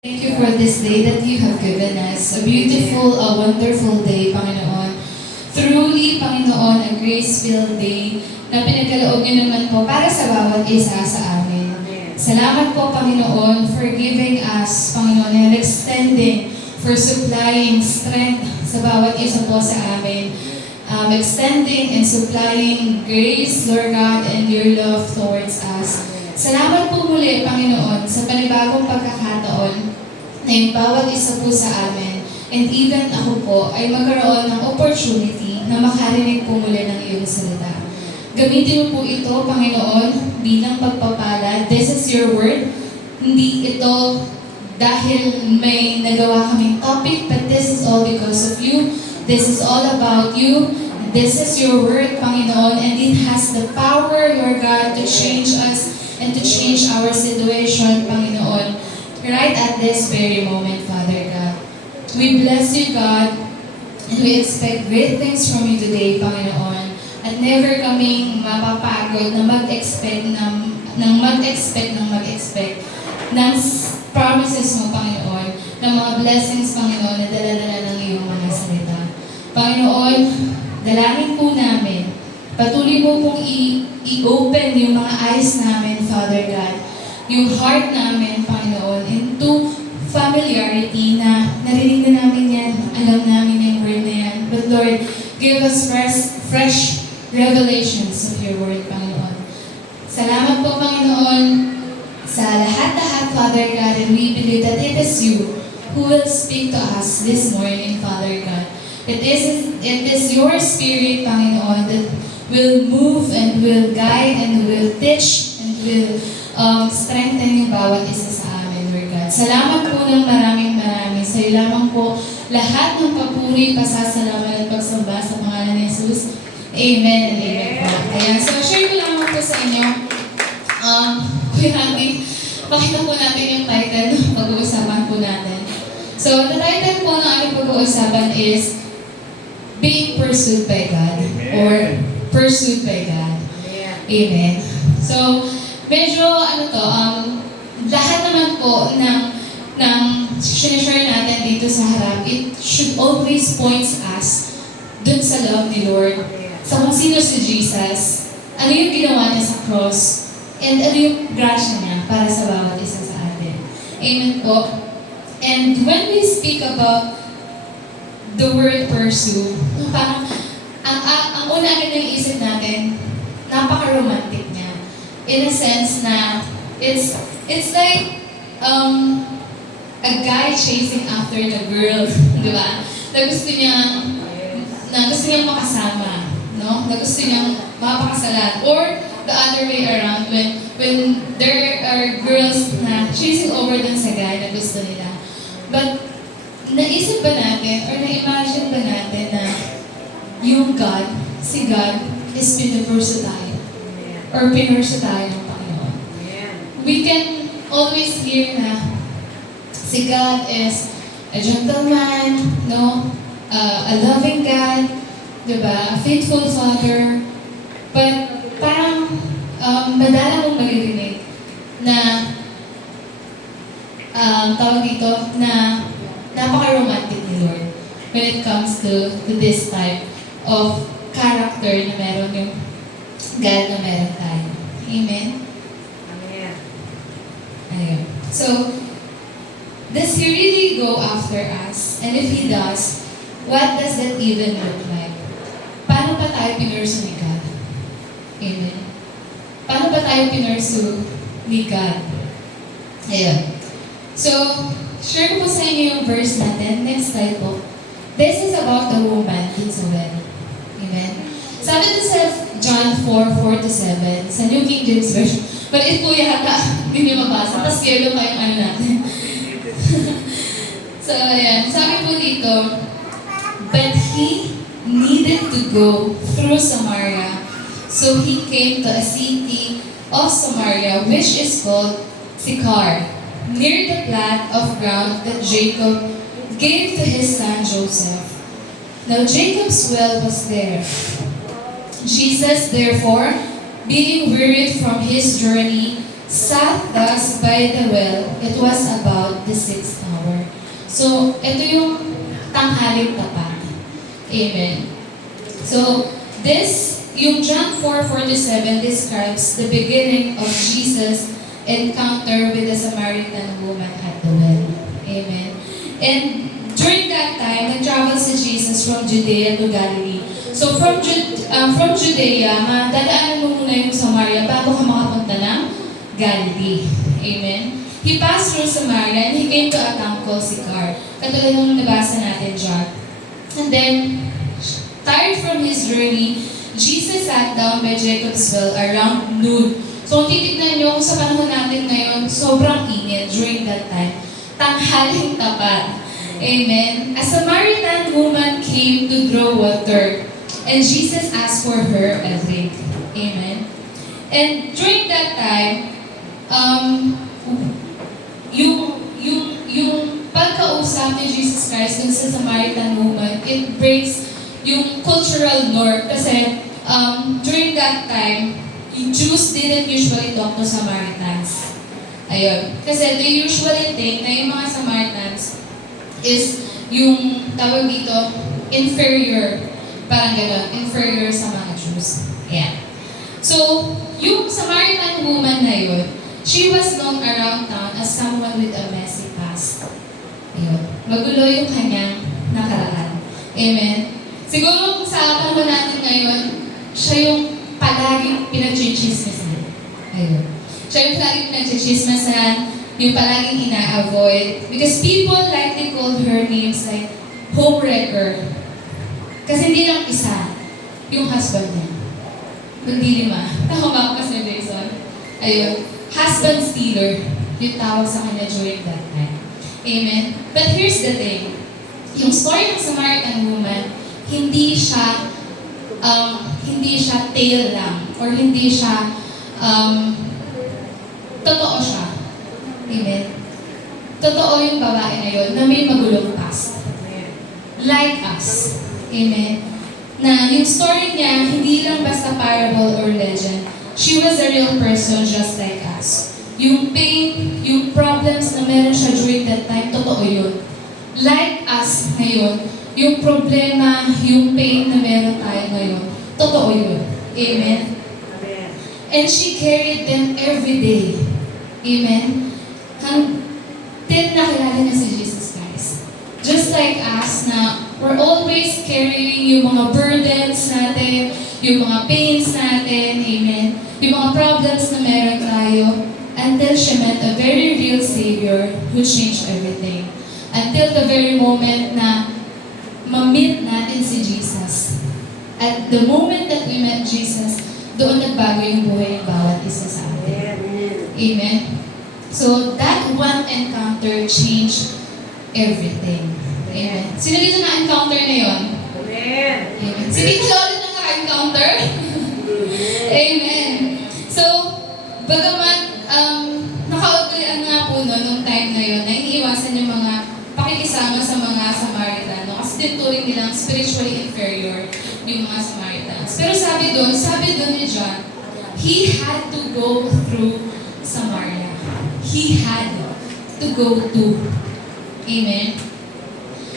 Thank you for this day that you have given us. A beautiful, a wonderful day, Panginoon. Truly, Panginoon, a grace-filled day na pinagkaloob niyo naman po para sa bawat isa sa amin. Salamat po, Panginoon, for giving us, Panginoon, and extending, for supplying strength sa bawat isa po sa amin. Extending and supplying grace, Lord God, and your love towards us. Salamat po muli, Panginoon, sa panibagong pagkakataon na yung bawat isa po sa amin, and even ako po, ay magkaroon ng opportunity na makarinig po muli ng iyong salita. Gamitin mo po ito, Panginoon, bilang pagpapala. This is your word. Hindi ito dahil may nagawa kaming topic, but this is all because of you. This is all about you. This is your word, Panginoon, and it has the power, Lord God, to change us and to change our situation, Panginoon, right at this very moment, Father God. We bless you, God, and we expect great things from you today, Panginoon. At never kaming mapapagod na mag-expect ng promises mo, Panginoon, ng mga blessings, Panginoon, na dala-dala ng iyong mga salita. Panginoon, dalangin po namin, patuloy mo pong i-open yung mga eyes namin, Father God, yung heart namin, Panginoon, into familiarity na narinig na namin yan, alam namin yung word na yan. But Lord, give us fresh revelations of your word, Panginoon. Salamat po, Panginoon, sa lahat-lahat, Father God, and we believe that it is you who will speak to us this morning, Father God. It is your Spirit, Panginoon, that will move and will guide and will teach and will strengthen yung bawat isa sa amin, Lord God. Salamat po ng maraming. Sa iyo lamang po lahat ng papuri, pasasalamat at pagsamba sa pangalan ni Jesus. Amen and amen po. Ayan, so share ko lamang po sa inyo. Kuya Randy, pakita po natin yung title ng pag-uusapan po natin. So, the title po ng ating pag-uusapan is Being Pursued by God, or Pursued by God. Amen. So, medyo lahat naman po ng sinishare natin dito sa harap, it should always points us dun sa love ni Lord. Sa kung sino si Jesus, ano yung ginawa niya sa cross, and ano yung grasya niya para sa bawat isa sa atin. Amen po. And when we speak about the word pursue, parang ang una agad ng isip natin, napaka-romantic niya. In a sense na it's like a guy chasing after the girl, di ba? Na gusto niyang makasama, no? Na gusto niyang mapakasalan. Or the other way around, when there are girls na chasing over dun sa guy na gusto nila. But naisip ba natin or na-imagine ba natin na yung God, si God, is pinupursu tayo? Or pinursu tayo ng Panginoon? We can always hear na si God is a gentleman, no? A loving God, diba? A faithful Father. But parang madala mong maririnig na tawag dito na napaka-romantic ni Lord when it comes to this type of character na meron yung God na meron tayo. Amen? Amen. Ayun. So, does He really go after us? And if He does, what does that even look like? Paano ba tayo pinursu ni God? Amen? Paano ba tayo pinursu ni God? Ayun. So, share ko po sa inyo yung verse natin. Next slide po. This is about the woman in Well. Amen? Sabi ito sa John 4:4-7 sa New King James Version. But ito yata, hindi niyo mabasa. Tapos yellow pa yung natin. So, ayan. Sabi po dito, but he needed to go through Samaria. So he came to a city of Samaria, which is called Sychar, near the plot of ground that Jacob gave to his son Joseph. Now Jacob's well was there. Jesus, therefore, being wearied from his journey, sat thus by the well. It was about the 6th hour. So, ito yung tanghaling tapat. Amen. So, yung John 4:47 describes the beginning of Jesus' encounter with the Samaritan woman at the well. Amen. And during that time, nag-travel si Jesus from Judea to Galilee. So from Judea, madadaanan mo muna yung Samaria bago ka makapunta ng Galilee. Amen. He passed through Samaria and he came to a town called Sychar. Katulad ng nabasa natin dyan. And then, tired from his journey, Jesus sat down by Jacob's well around noon. So kung titignan nyo, kung sa panahon natin ngayon, sobrang init during that time. Tanghaling tapat. Amen. A Samaritan woman came to draw water, and Jesus asked for her a drink. Amen. And during that time, yung pagkausap ni Jesus Christ dun sa Samaritan woman, it breaks yung cultural norm. Kasi during that time, yung Jews didn't usually talk to Samaritans. Ayun. Kasi they usually think na yung mga Samaritans is yung tawag dito, inferior. Parang gano'n, inferior sa mga Jews. Ayan. So, yung Samaritan woman na yun, she was known around town as someone with a messy past. Ayun. Magulo yung kanyang nakaraan. Amen. Siguro kung sa panahon natin ngayon, siya yung palaging pinag-chismisan. Ayun. Siya yung palaging pinag-chismisan, yung palaging ina-avoid. Because people likely called her names like homewrecker. Kasi hindi lang isa, yung husband niya. Kundi 5. Tama ba ako kasi Jason? Ayun. Husband stealer, yung tawag sa kanya during that time. Amen? But here's the thing. Yung story ng Samaritan woman, hindi siya tale lang, or hindi siya, totoo siya. Amen? Totoo yung babae na yun, na may magulong past. Like us. Amen? Na yung story niya, hindi lang basta parable or legend. She was a real person just like us. Yung pain, yung problems na meron siya during that time, totoo yun. Like us ngayon, yung problema, yung pain na meron tayo ngayon, totoo yun. Amen? Amen. And she carried them every day. Amen? Till nakilala na si Jesus Christ. Just like us na we're always carrying yung mga burdens natin, yung mga pains natin, amen? Yung mga problems na meron tayo, until she met a very real Savior who changed everything. Until the very moment na ma-meet natin si Jesus. At the moment that we met Jesus, doon nagbago yung buhay ng bawat isa sa atin. Amen? So, that one encounter changed everything. Amen. Sino dito na-encounter na yun? Amen. Amen. Sino dito ulit na na-encounter? Amen. So, bagamat nakautulan nga po nung time na yun, na iniiwasan yung mga pakikisama sa mga Samaritano kasi tinuturing nilang spiritually inferior yung mga Samaritans. Pero sabi doon ni John, he had to go through Samaria. He had to go to. Amen.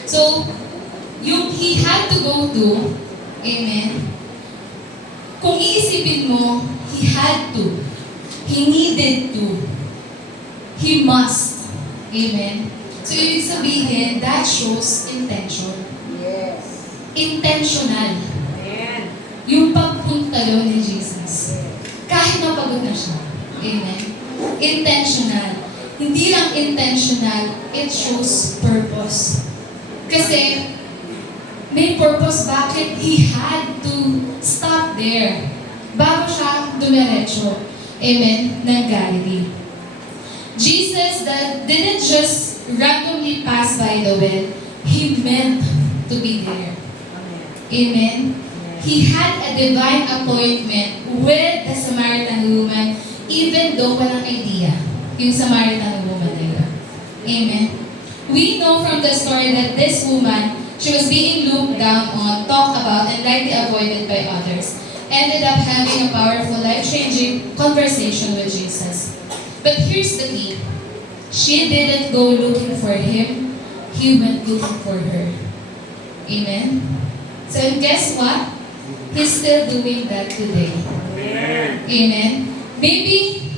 So, yung he had to go to, amen, kung iisipin mo, he had to, he needed to, he must, amen. So, ibig sabihin, that shows intention. Yes. Intentional. Amen. Yung pagpunta doon ni Jesus. Kahit napagod na siya. Amen. Intentional. Hindi lang intentional, it shows purpose. Kasi may purpose bakit he had to stop there bago siya dumiretso. Amen? Ng Galilee. Jesus didn't just randomly pass by the well. He meant to be there. Amen? He had a divine appointment with the Samaritan woman even though walang idea yung Samaritan woman na yun. Amen? We know from the story that this woman, she was being looked down on, talked about, and likely avoided by others, ended up having a powerful, life-changing conversation with Jesus. But here's the key. She didn't go looking for him. He went looking for her. Amen? So guess what? He's still doing that today. Amen? Maybe,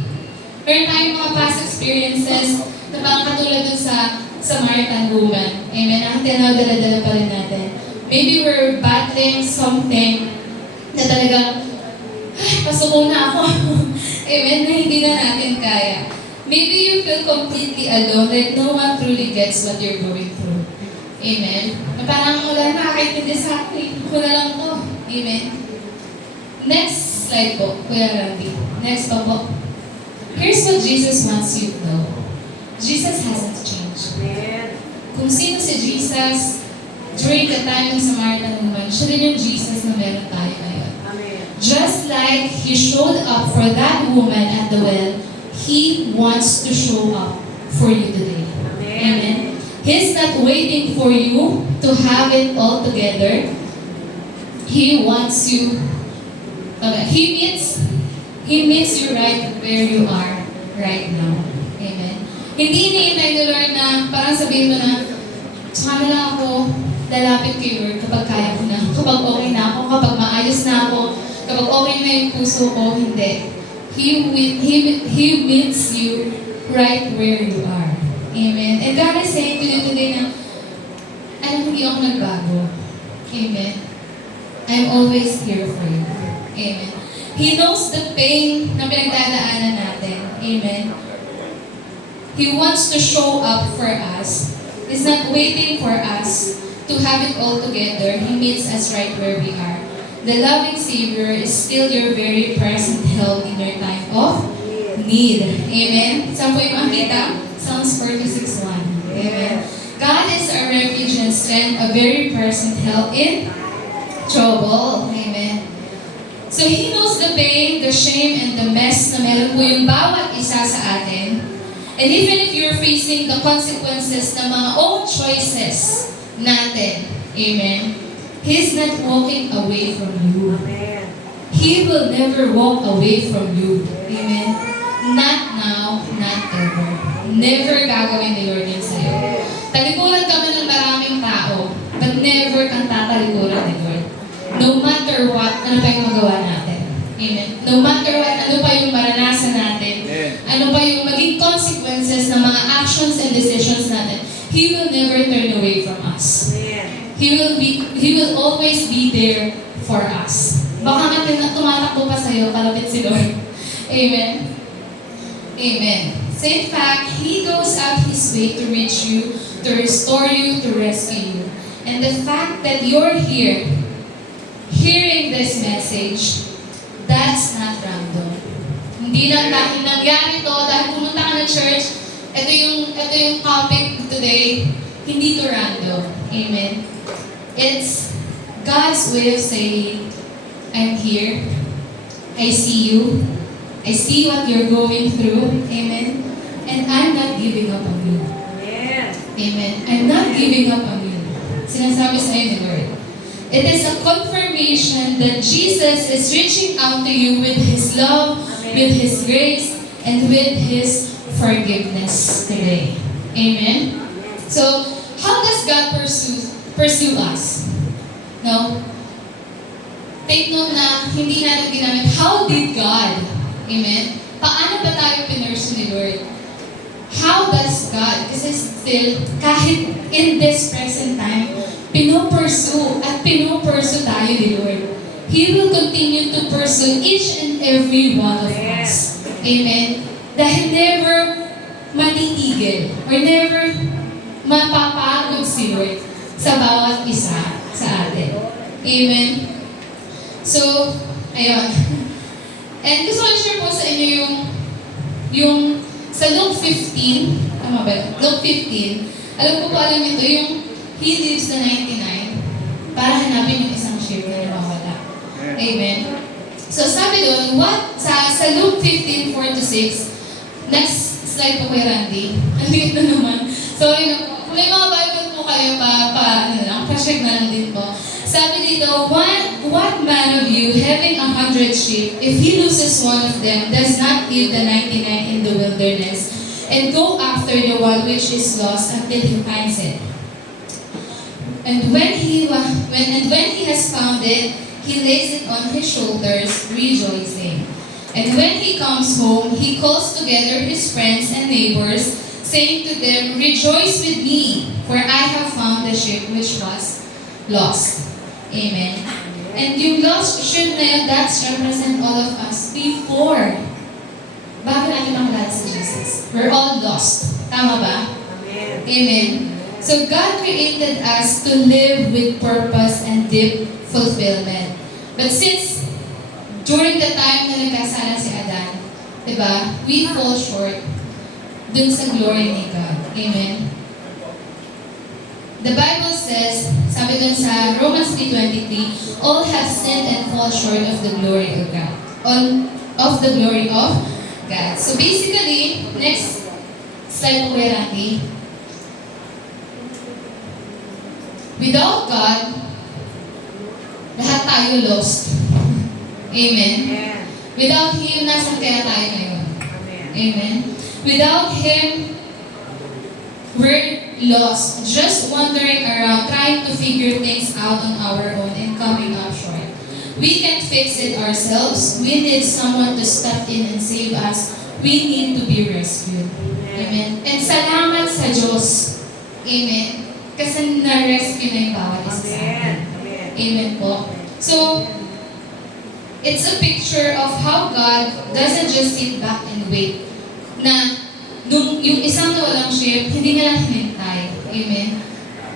meron tayong mga past experiences na parang katulad dun sa Samaritan woman. Amen? Ang tinadala-dala pa rin natin. Maybe we're battling something na talagang, pasuko na ako. Amen? Na hindi na natin kaya. Maybe you feel completely alone, like no one truly gets what you're going through. Amen? Na parang wala na nakakaintindi sa akin. Ako na lang to. Amen? Next slide po, Kuya Randy. Next pa po. Here's what Jesus wants you to know. Jesus hasn't changed. Kung sino si Jesus, during the time ng Samaritan woman, siya din yung Jesus na meron tayo ngayon. Just like He showed up for that woman at the well, He wants to show up for you today. Amen. He's not waiting for you to have it all together. He wants you. He meets you right where you are right now. Amen. Hindi iniintay ni Lord na parang sabihin mo na, saka na lang ako lalapit kay Lord kapag kaya ko na, kapag okay na ako, kapag maayos na ako, kapag okay na yung puso ko. Hindi. He meets you right where you are. Amen. And God is saying to you today na, alam, hindi ako nagbago. Amen. I'm always here for you. Amen. He knows the pain na pinagdadaanan natin. Amen. He wants to show up for us. He's not waiting for us to have it all together. He meets us right where we are. The loving Savior is still your very present help in your time of need. Amen? Saan po yung makita? Psalms 46:1. Amen? God is our refuge and strength, a very present help in trouble. Amen? So He knows the pain, the shame, and the mess na meron po yung bawat isa sa atin. And even if you're facing the consequences ng mga own choices natin, amen, He's not walking away from you. Amen. He will never walk away from you. Amen. Not now, not ever. Never gagawin ni Lord yun sa'yo. Talikuran kami ng maraming tao, but never kang tatalikuran ni Lord. No matter what, ano pa yung magawa natin. Amen. No matter what, ano pa yung maranasan natin. Ano pa yung maging consequences ng mga actions and decisions natin. He will never turn away from us. He will always be there for us. Baka nga tumatakbo pa sa'yo, kalapit si Lord. Amen? Amen. So in fact, He goes out His way to reach you, to restore you, to rescue you. And the fact that you're here, hearing this message, that's not random. Hindi lang dahil nangyari to, dahil pumunta ka na church, ito yung topic today, hindi to random. Amen? It's God's way of saying, I'm here. I see you. I see what you're going through. Amen. And I'm not giving up on you. Amen. I'm not giving up on you. Sinasabi sa inyo ni Lord. It is a confirmation that Jesus is reaching out to you with His love, with His grace, and with His forgiveness today. Amen. So, how does God pursue us? No? Take note na hindi natin ginamit, how did God? Amen? Paano ba tayo pinursu ni Lord? How does God? Kasi still, kahit in this present time, pinupursu tayo ni Lord. He will continue to pursue each and every one of us. Amen? Dahil never matitigil or never mapapagod si Lord sa bawat isa sa atin. Amen? So, ayun. And gusto ko i-share po sa inyo yung sa Luke 15, tama ba? Luke 15, alam ito, yung He leaves the 99 para hanapin yung isang sheep na nawawala. Amen? So, sabi doon, sa Luke 15:4-6, next slide po kay Randy. Ang liit na naman. Sorry na po. Kung may mga Bible po kayo, pa-check na lang din po. Sa Sabi dito, what man of you, having 100 sheep, if he loses one of them, does not leave the 99 in the wilderness, and go after the one which is lost until he finds it? And when he has found it, he lays it on his shoulders, rejoicing. And when he comes home, he calls together his friends and neighbors, saying to them, "Rejoice with me, for I have found the sheep which was lost." Amen. And yung lost sheep na yun, that's represent all of us before. Bago natin makilala si Jesus. We're all lost. Tama ba? Amen. Amen. So God created us to live with purpose and deep fulfillment. But since during the time na nagkasala si Adan, diba, we fall short dun sa glory ni God. Amen. The Bible says, sabi dun sa Romans 3:23, all have sinned and fall short of the glory of God. Of the glory of God. So basically, next slide po kay Randy. Without God, lahat tayo lost. Amen. Amen. Without Him, nasan kaya tayo ngayon? Amen. Amen. Without Him, we're lost. Just wandering around, trying to figure things out on our own and coming up short. We can't fix it ourselves. We need someone to step in and save us. We need to be rescued. Amen. And salamat sa Diyos. Amen. Kasi na-rescue na yung bawat isa sa atin. Amen. Amen po. So, it's a picture of how God doesn't just sit back and wait. Na, yung isang nawalang sheep, hindi na lang hinintay. Amen.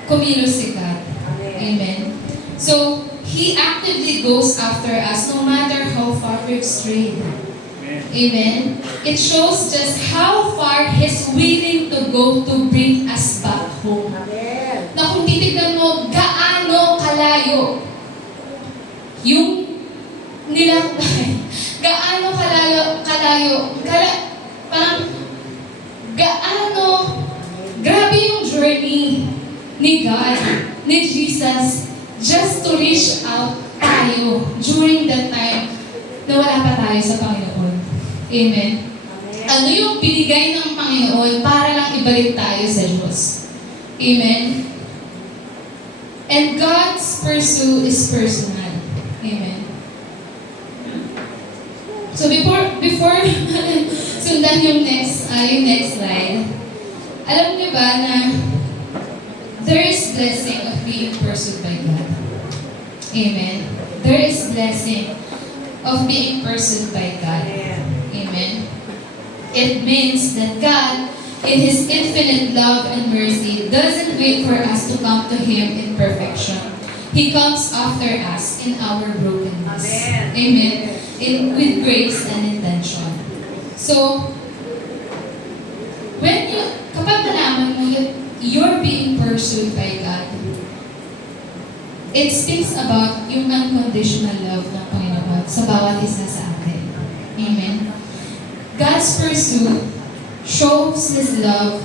Kumilos si God. Amen. So, He actively goes after us no matter how far we've strayed. Amen. It shows just how far He's willing to go to bring us back home. Amen. Na kung titignan mo, gaano kalayo yung nilakbay. Gaano kalayo, parang gaano, grabe yung journey ni God, ni Jesus, just to reach out tayo during that time na wala pa tayo sa Panginoon. Amen. Ano yung binigay ng Panginoon para lang ibalik tayo sa Diyos. Amen. And God's pursuit is personal. Amen. So before sundan yung next slide, alam niyo ba na there is blessing of being pursued by God. Amen. There is blessing of being pursued by God. Amen. It means that God, in His infinite love and mercy, doesn't wait for us to come to Him in perfection. He comes after us in our brokenness. Amen. With grace and intention. So, kapag nalaman mo that you're being pursued by God, it speaks about yung unconditional love ng Panginoon sa bawat isa sa atin. Amen. God's pursuit shows His love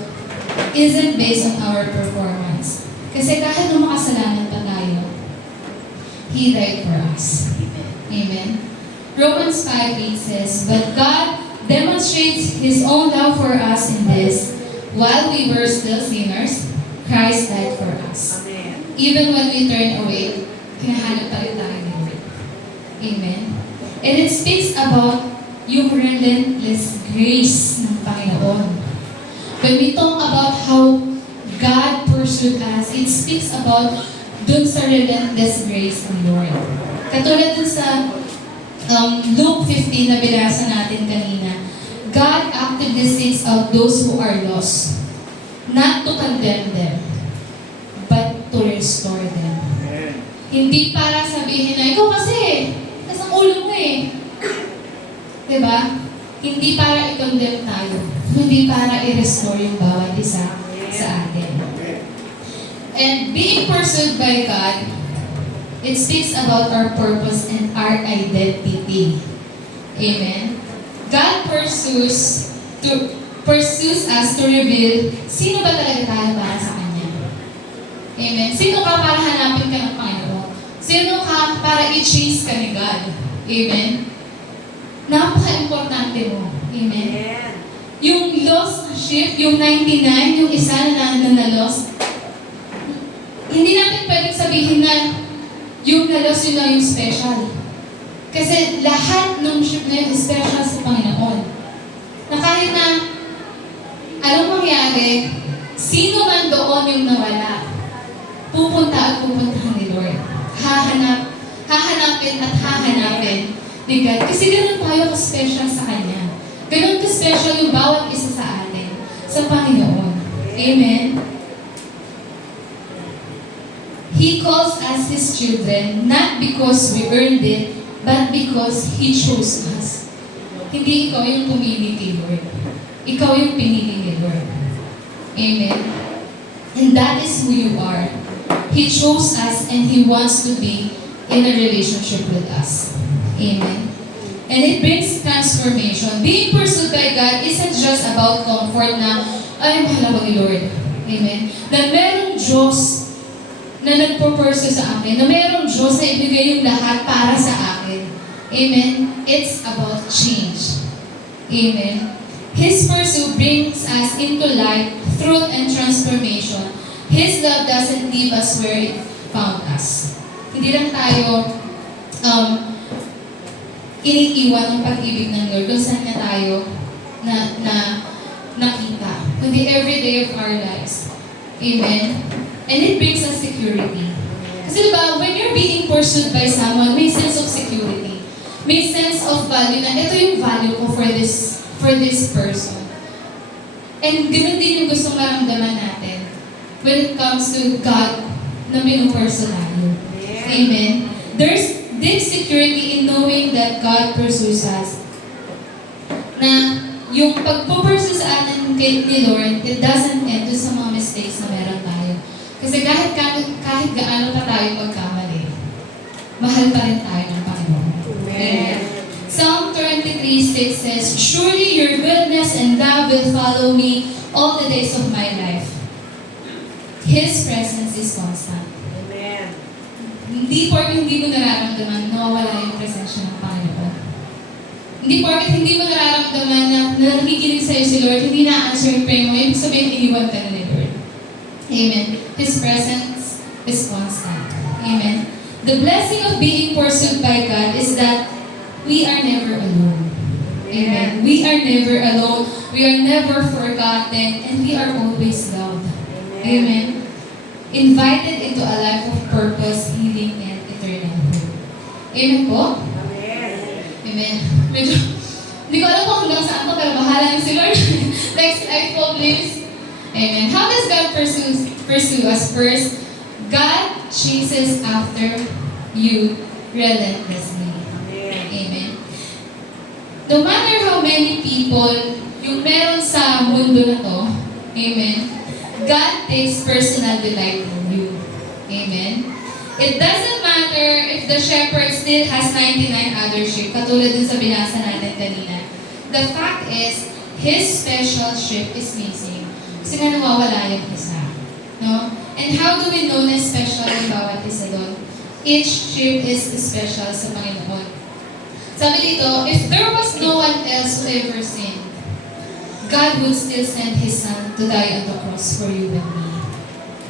isn't based on our performance. Kasi kahit nung makasalanan pa tayo, He died for us. Amen. Romans 5:8 says, "But God demonstrates His own love for us in this, while we were still sinners, Christ died for us." Even when we turn away, hinahanap pa rin tayo ni Lord. Amen. And it speaks about yung relentless grace ng Panginoon. When we talk about how God pursued us, it speaks about dun sa relentless grace ng Lord. Katulad dun sa Luke 15 na binasa natin kanina, God actively seeks out those who are lost, not to condemn them, but to restore them. Hindi para sabihin na, ikaw kasi, tas ang ulo mo eh. Diba? Hindi para i-condemn tayo, hindi para i-restore yung bawat isa sa atin. And being pursued by God, it speaks about our purpose and our identity. Amen. God pursues us to reveal sino ba talaga tayo para sa Kanya. Amen. Sino ka para hanapin ka ng Panginoon? Sino ka para i-chase ka ni God? Amen? Napaka-importante mo. Amen? Yung lost sheep, yung 99, yung isa na lost, hindi natin pwedeng sabihin na yung na-lost yun lang yung special. Kasi lahat ng sheep na yun is special sa Panginoon. Na kahit na anong mangyari, sino man doon yung nawala, pupunta at pupuntahan ni Lord. Hahanapin at hahanapin ni God. Kasi ganun tayo ka-special sa Kanya. Ganun ka-special yung bawat isa sa atin, sa Panginoon. Amen? He calls us His children, not because we earned it, but because He chose us. Hindi ikaw yung pumili kay Lord. Ikaw yung pinili ni Lord. Amen? And that is who you are. He chose us and He wants to be in a relationship with us. Amen? And it brings transformation. Being pursued by God isn't just about comfort na, ay, mahal ako ni Lord. Amen? Na merong Diyos na nagpo-pursue sa akin, na merong Diyos na ibigay yung lahat para sa akin. Amen? It's about change. Amen? His pursuit brings us into light, truth, and transformation. His love doesn't leave us where it found us. Hindi lang tayo iniiwan ng pag-ibig ng Lord kung saan niya tayo nakita. Kundi every day of our lives. Amen? And it brings us security. Kasi diba, when you're being pursued by someone, may sense of security. May sense of value na ito yung value ko for this person. And ganoon din yung gustong maramdaman natin when it comes to God na minupursu tayo. Amen? There's deep security in knowing that God pursues us. Na yung pagpupursu sa atin ni Lord, it doesn't end sa mga mistakes na meron tayo. Kasi kahit gaano pa tayo magkamali, mahal pa rin tayo ng Panginoon. Amen. Psalm 23:6 says, "Surely your goodness and love will follow me all the days of my life." His presence is constant. Amen. Hindi porket hindi mo nararamdaman, nawawala yung presensya ng Panginoon. Hindi porket hindi mo nararamdaman na nakikinig sa'yo si Lord, hindi na-answer yung prayer mo, ibig sabihin, iniwan ka na ni Lord. Amen. His presence is constant. Amen. The blessing of being pursued by God is that we are never alone. Amen. We are never alone. We are never forgotten, and we are always loved. Amen. Invited into a life of purpose, healing, and eternal hope. Amen po? Amen. Medyo, hindi ko alam kung hanggang saan po, pero bahala niyo si Lord. Next slide po, please. Amen. How does God pursue us? First, God chases after you relentlessly. Amen. No matter how many people yung meron sa mundo na to, amen, God takes personal delight in you. Amen. It doesn't matter if the shepherd still has 99 other sheep, katulad dun sa binasa natin kanina. The fact is, his special sheep is missing. Kasi nga nawawala yung isa. No? And how do we know na special yung bawat isa doon? Each sheep is special sa Panginoon. Sabi dito, if there was no one else who ever sinned, God would still send His Son to die on the cross for you and me.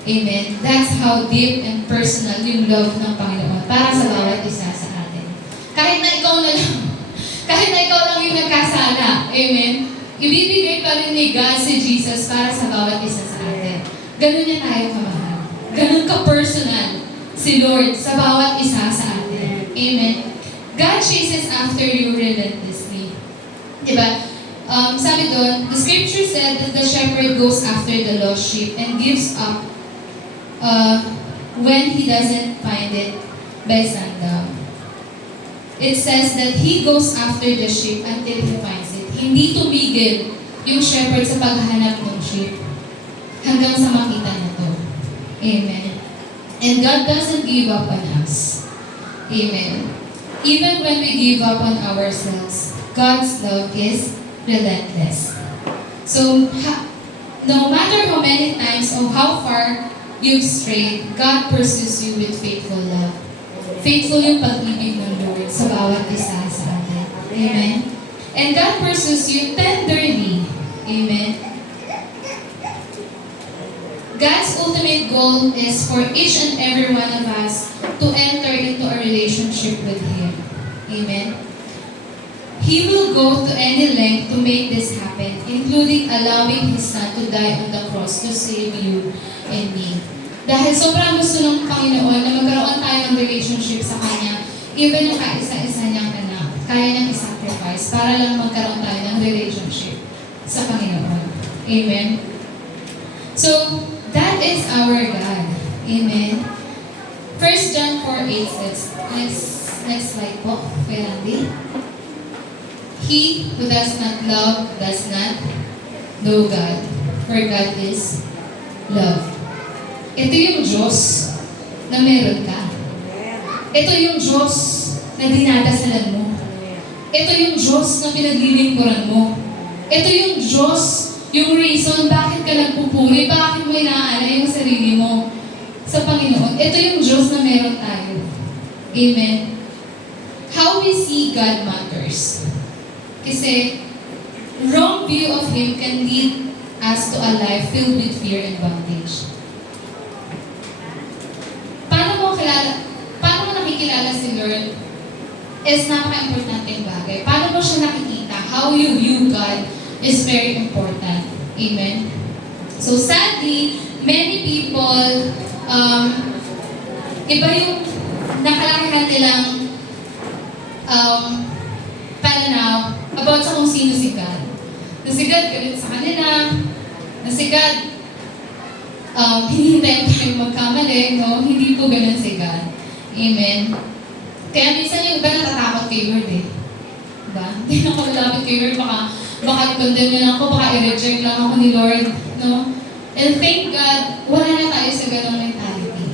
Amen. That's how deep and personal yung love ng Panginoon para sa bawat isa sa atin. Kahit na ikaw na lang, kahit na ikaw lang yung nagkasala, amen, ibibigay pa rin ni God si Jesus para sa bawat isa sa atin. Ganun niya tayo kamahal. Ganun ka-personal si Lord sa bawat isa sa atin. Amen. God chases after you relentlessly. Diba? Sabi doon, the scripture said that the shepherd goes after the lost sheep and gives up when he doesn't find it by sundown. It says that he goes after the sheep until he finds it. Hindi tumigil yung shepherd sa paghahanap ng sheep hanggang sa makita niya to. Amen. And God doesn't give up on us. Amen. Even when we give up on ourselves, God's love is relentless. So, no matter how many times or how far you've strayed, God pursues you with faithful love. Faithful yung pag-ibig ng Lord sa bawat isa sa atin. Amen? And God pursues you tenderly. Amen? God's ultimate goal is for each and every one of us to enter into a relationship with Him. Amen? He will go to any length to make this happen, including allowing His Son to die on the cross to save you and me. Dahil sobrang gusto ng Panginoon na magkaroon tayo ng relationship sa Kanya, even yung kaisa-isa niyang anak, kaya niyang i-sacrifice para lang magkaroon tayo ng relationship sa Panginoon. Amen? So, that is our God. Amen? 1 John 4:8 says, next slide po, Kuya Randy. He who does not love does not know God, for God is love. Ito yung Diyos na meron ka. Ito yung Diyos na dinadasalan mo. Ito yung Diyos na pinaglilingkuran mo. Ito yung Diyos, yung reason bakit ka nagpupuri, bakit mo inaalala yung sarili mo sa Panginoon. Ito yung Diyos na meron tayo. Amen. How we see God matters. Kasi wrong view of Him can lead us to a life filled with fear and bondage. Paano mo nakikilala si Lord is napaka-importanteng bagay. Paano mo siya nakikita? How you view God is very important. Amen? So sadly, many people, iba yung nakalakihan nilang pananaw about sa kung sino si God. Na si God galit sa kanila, na si God hinihintay tayo magkamali, no? Hindi po ganun si God. Amen? Kaya minsan yung iba natatakot kay Lord eh. Diba? Hindi na ako lalapit kay Lord, baka i-condemn niya lang ako, baka i-reject lang ako ni Lord, no? And thank God, wala na tayo sa ganung mentality.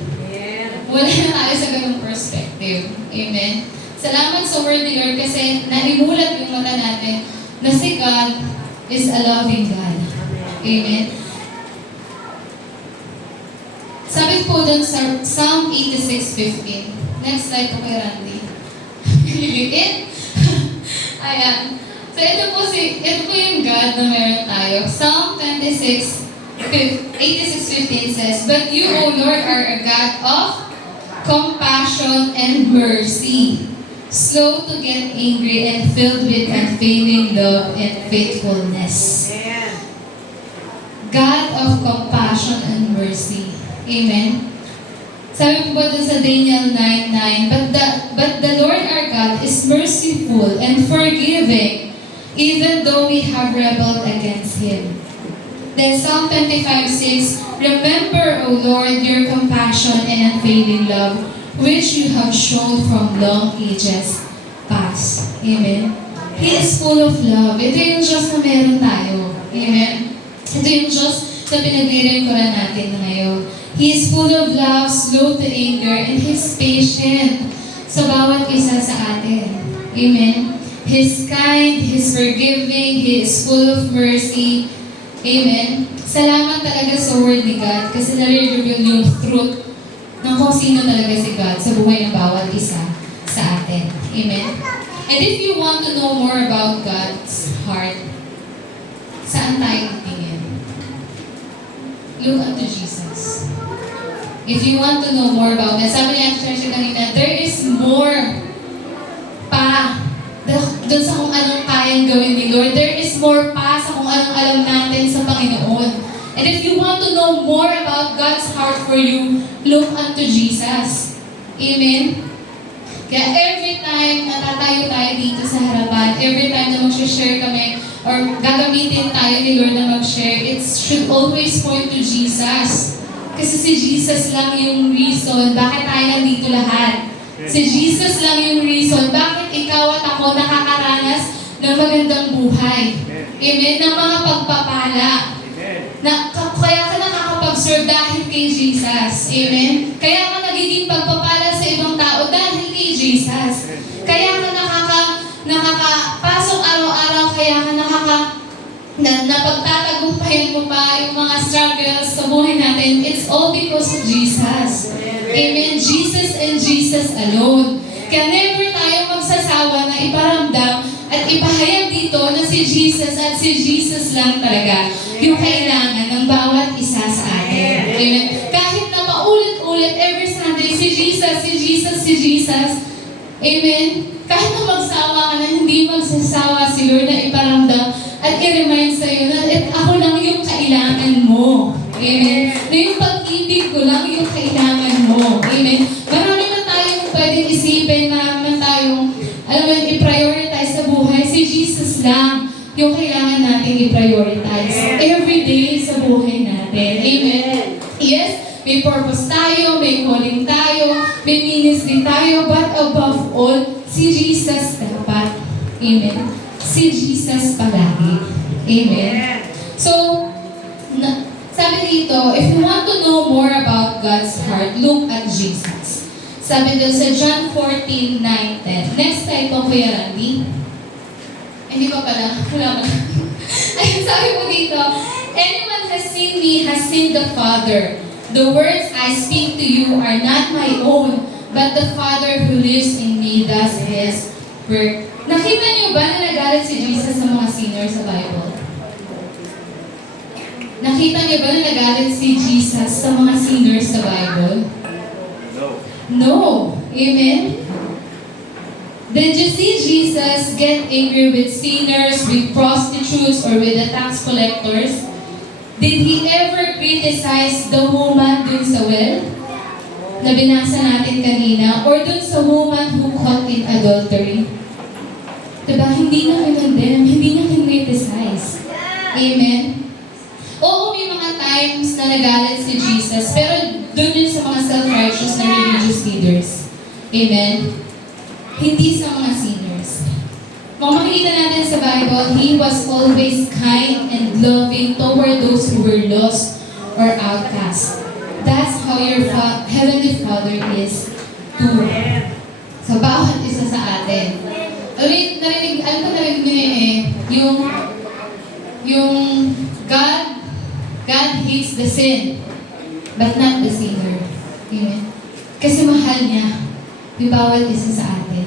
Wala na tayo sa ganung perspective. Amen? Salamat sa word ni Lord kasi naimulat yung mata natin na si God is a loving God. Amen? Sabi po dun sa Psalm 86:15. Next slide po kay Randy. Liliit. Ayan. So ito po yung God na meron tayo. Psalm 86:15 says, "But you, O Lord, are a God of compassion and mercy, slow to get angry and filled with unfailing love and faithfulness." God of compassion and mercy. Amen. Sabi po ba dun sa Daniel 9:9, But the Lord our God is merciful and forgiving, even though we have rebelled against Him. Then Psalm 25:6, "Remember, O Lord, your compassion and unfailing love, which you have shown from long ages past." Amen. He is full of love. Ito yung Diyos na meron tayo. Amen. Ito yung Diyos na pinaglilingkuran natin ngayon. He is full of love, slow to anger, and He's patient sa bawat isa sa atin. Amen. He's kind, He's forgiving, He is full of mercy. Amen. Salamat talaga sa word ni God kasi nare-reveal yung truth ng kung sino talaga si God sa buhay ng bawat isa sa atin. Amen. And if you want to know more about God's heart, saan tayo tingin? Look unto Jesus. If you want to know more about that, sabi niya actually kanina, there is more pa doon sa kung anong kayang gawin ni Lord. There is more pa sa kung anong alam natin sa Panginoon. And if you want to know more about God's heart for you, look unto Jesus. Amen? Kaya every time natatayo tayo dito sa harapan, every time na mag-share kami, or gagamitin tayo ni Lord na mag-share, it should always point to Jesus. Kasi si Jesus lang yung reason bakit tayo nandito lahat. Si Jesus lang yung reason bakit ikaw at ako nakakaranas ng magandang buhay. Amen? Ng mga pagpapala. Kaya ka nakakapag-serve dahil kay Jesus. Amen? Kaya ka nagiging pagpapala sa ibang tao dahil kay Jesus. Kaya ka nakakapasok araw-araw, kaya ka napagtatagumpayan mo pa yung mga struggles sa buhay natin. It's all because of Jesus. Amen? Jesus and Jesus alone. Kaya never tayo magsasawa na iparamdam at ipahayag dito na si Jesus at si Jesus lang talaga yung kailangan ng bawat isa sa atin. Amen. Kahit na paulit-ulit every Sunday, si Jesus, si Jesus, si Jesus. Amen. Kahit na magsawa ka na, hindi magsasawa si Lord na iparamdam at i-remind sa'yo na ako lang yung kailangan mo. Amen. Na yung pag-ibig ko lang yung kailangan mo. Amen. Marami na tayong pwedeng isipin, marami na tayong, alam mo, i-prioritize sa buhay. Si Jesus lang yung kailangan natin i-prioritize. Every day sa buhay natin. Amen. Yes, may purpose tayo, may calling tayo, may ministry tayo, but above all, si Jesus dapat. Amen. Si Jesus palagi. Amen. So, sabi dito, if you want to know more about God's heart, look at Jesus. Sabi dito sa John 14:9-10. Next slide po, Kuya Randy. Hindi pa pala. Wala pa. Ayun, sabi po dito, anyone has seen me has seen the Father. The words I speak to you are not my own, but the Father who lives in me does His work. Nakita niyo ba na nagalit si Jesus sa mga sinners sa Bible? Nakita niyo ba na nagalit si Jesus sa mga sinners sa Bible? No. Amen? Did you see Jesus get angry with sinners, with prostitutes, or with the tax collectors? Did He ever criticize the woman dun sa well? Na binasa natin kanina, or dun sa woman who caught in adultery? Diba? Hindi niya kinondemn, hindi niya criticize. Amen? Oo, may mga times na nagalit si Jesus, pero dun yun sa mga self-righteous na religious leaders. Amen? Hindi sa mga sinners. Kung makikita natin sa Bible, He was always kind and loving toward those who were lost or outcast. That's how your Heavenly Father is too. Sa bawat isa sa atin. Narinig niyo yung God hates the sin, but not the sinner. Amen? Kasi mahal niya yung bawat isa sa atin.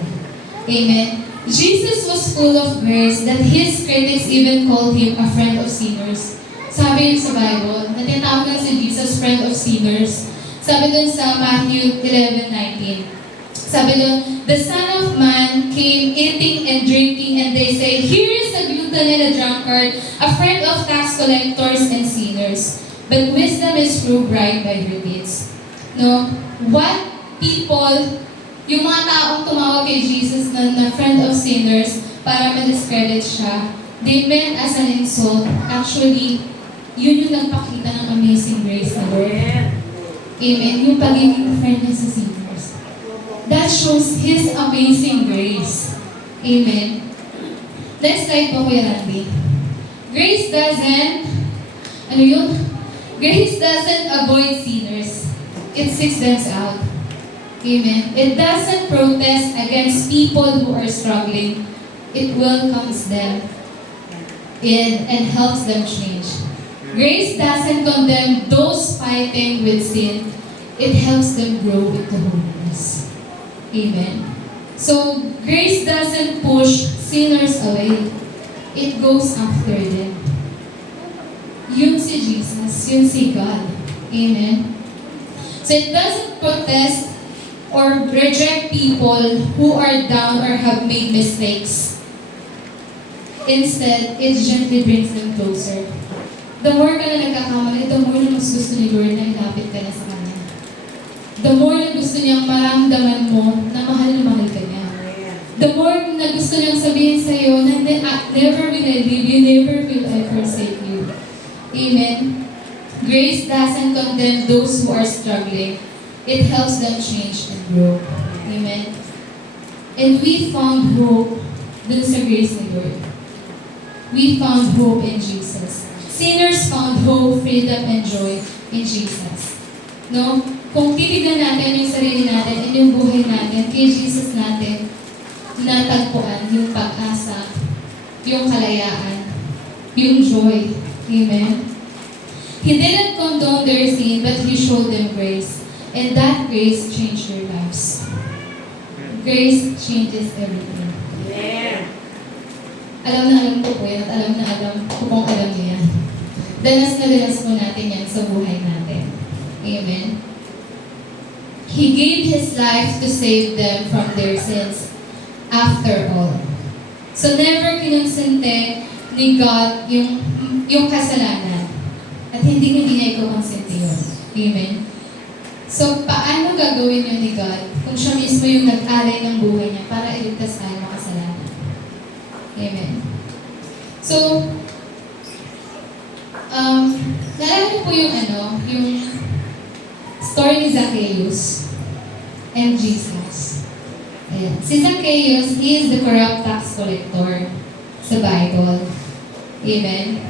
Amen? Jesus was full of grace that His critics even called Him a friend of sinners. Sabi yun sa Bible, natinatawag na si Jesus friend of sinners. Sabi dun sa Matthew 11:19. Sabi dun, the Son of Man came eating and drinking, and they say, here is a glutton and a drunkard, a friend of tax collectors and sinners. But wisdom is proved right by her deeds. No? What people, yung mga taong tumawag kay Jesus na friend of sinners para ma-discredit siya, they meant as an insult. Actually, yun yung nagpakita ng amazing grace na Lord. Amen. Yung pagiging friend niya sa sinners. That shows His amazing grace. Amen. Next slide po, Kuya Randy. Grace doesn't, Grace doesn't avoid sinners. It seeks them out. Amen. It doesn't protest against people who are struggling. It welcomes them and helps them change. Grace doesn't condemn those fighting with sin. It helps them grow into holiness. Amen. So, grace doesn't push sinners away. It goes after them. Yun si Jesus, yun si God. Amen. So, it doesn't protest or reject people who are down or have made mistakes. Instead, it gently brings them closer. The more ka na nagkakamali, the more na mas gusto ni Lord na ilapit ka na sa Kanya. The more na gusto niyang maramdaman mo na mahal ka niya. The more na gusto niyang sabihin sa'yo na never will I leave you, never will I forsake you. Amen. Grace doesn't condemn those who are struggling. It helps them change and grow. Amen. And we found hope dun sa grace ni Lord. We found hope in Jesus. Sinners found hope, freedom, and joy in Jesus. No? Kung titignan natin yung sarili natin at yung buhay natin, kay Jesus natin, natagpuan yung pag-asa, yung kalayaan, yung joy. Amen? He didn't condone their sin, but He showed them grace. And that grace changed their lives. Grace changes everything. Yeah. Alam na alam ko po yan at alam na alam ko pong alam niyo yan. Danas na danas po natin yan sa buhay natin. Amen. He gave His life to save them from their sins after all. So never kinonsente ni God yung kasalanan. At hindi niya ikukonsente yun. Amen. So paano gagawin yun ni God kung siya mismo yung nag-alay ng buhay niya para iligtas tayo ng kasalanan? Amen. So, naalala niyo po yung story ni Zacchaeus and Jesus. Ayan. Si Zacchaeus, he is the corrupt tax collector sa Bible. Amen.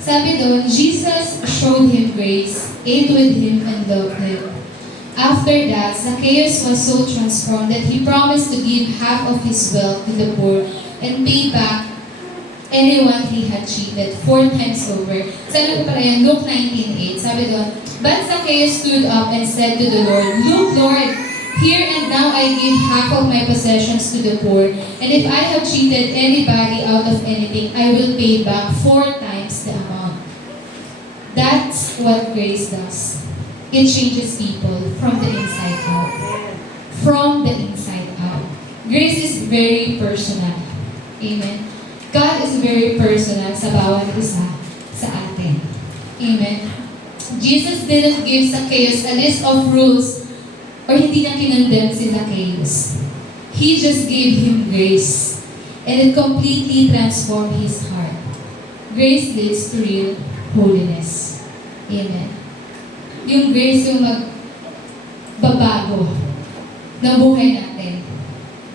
Sabi doon, Jesus showed him grace, ate with him, and loved him. After that, Zacchaeus was so transformed that he promised to give half of his wealth to the poor and pay back anyone he had cheated 4 times over. Sabi ko pala yan, Luke 19:8. Sabi doon, but Zacchaeus stood up and said to the Lord, "Look, Lord, here and now I give half of my possessions to the poor, and if I have cheated anybody out of anything, I will pay back 4 times the amount." That's what grace does. It changes people from the inside out. From the inside out. Grace is very personal. Amen. God is very personal sa bawat isa sa atin. Amen. Jesus didn't give Zacchaeus a list of rules or hindi niya kinondemn si Zacchaeus. He just gave him grace and it completely transformed his heart. Grace leads to real holiness. Amen. Yung grace yung magbabago ng buhay natin